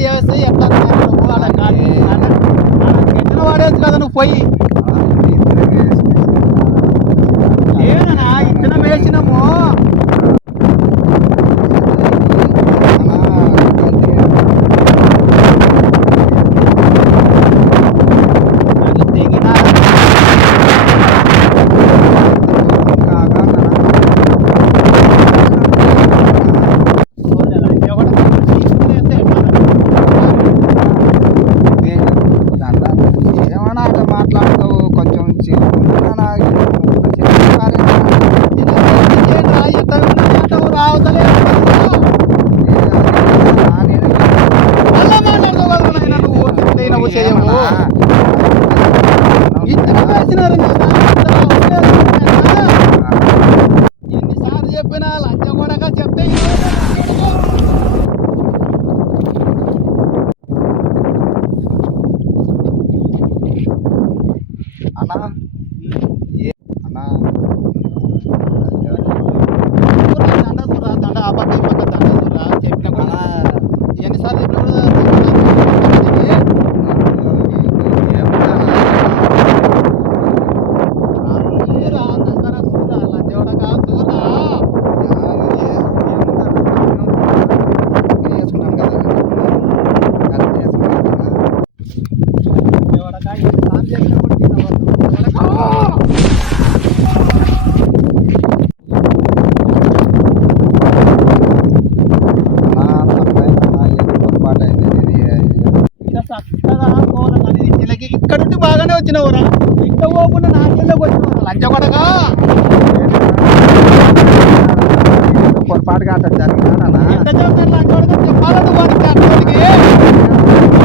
చేస్తే ఎట్లా వాడేది కదా నువ్వు పోయి లేదనా ఇత్తనం వేసినాము మాట్లాడుతూ కొంచెం ఎన్నిసార్లు చెప్పినా లంచ కూడా చెప్తే అన్నా అన్నా దండ అబద్ధం దండ చెప్పిన కూడా ఎన్నిసార్లు చెప్పినా కూడా ఇక్కడ నుండి బాగానే వచ్చినవురా ఇంత పోకుండా నాకేళ్ళకి వచ్చినవురా లంచగొడగా పొరపాటుగా అంత జరిగినా ఎంత చెప్తారు లంచగొడగా చెప్పాలా నువ్వు వాడికి అక్కడికి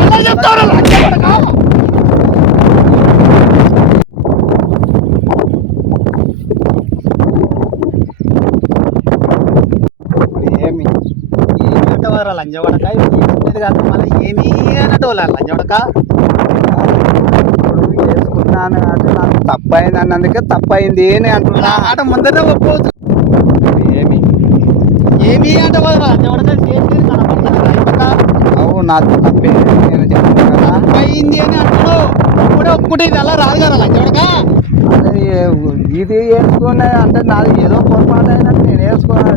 ఎలా చెప్తావురా లంచగొడగా ఏమి అంటవారా లంచగొడక ఇది కాదు మళ్ళీ ఏమీ అన్నట్టు లంచగొడక వేసుకున్నాను అంటే నాకు తప్పు అయింది అన్నందుకే తప్పు అయింది అని అంటున్నా ఆట ముందరే ఒప్పుకోవచ్చు ఏమి ఏమీ అంటవారా లంచగొడక చేసి కనపడుతుంది అవు నాకు తప్పేంది నేను చెప్తాను కదా అయింది అని అంటున్నావు ఇప్పుడే ఒప్పుకుంటే ఇది అలా రాదు కదా లంచగొడక అదే ఇది వేసుకునే అంటే నాది ఏదో పొరపాటు అయినట్టు నేను వేసుకోవాలి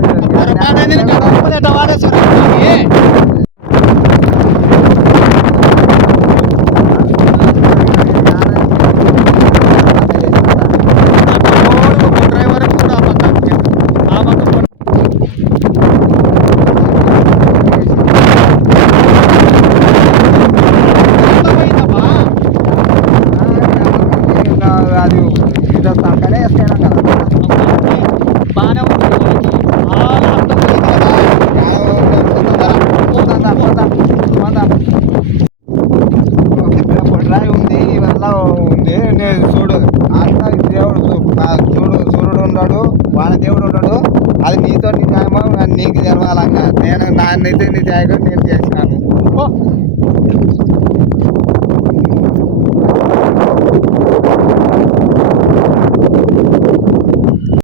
ఎట్లా వాడేసారు అది ఇదో సంకనే వేసుకున్నాం కదా బాగానే పొట్రాయి ఉంది ఇవల్ల ఉంది నేను చూడు అంతా దేవుడు చూడు సూర్యుడు ఉన్నాడు వాన దేవుడు ఉన్నాడు అది నీతో న్యాయమో నీకు తెలవాలంగా నేను నాన్నైతే నీ జాయిగా నేను చేసినాను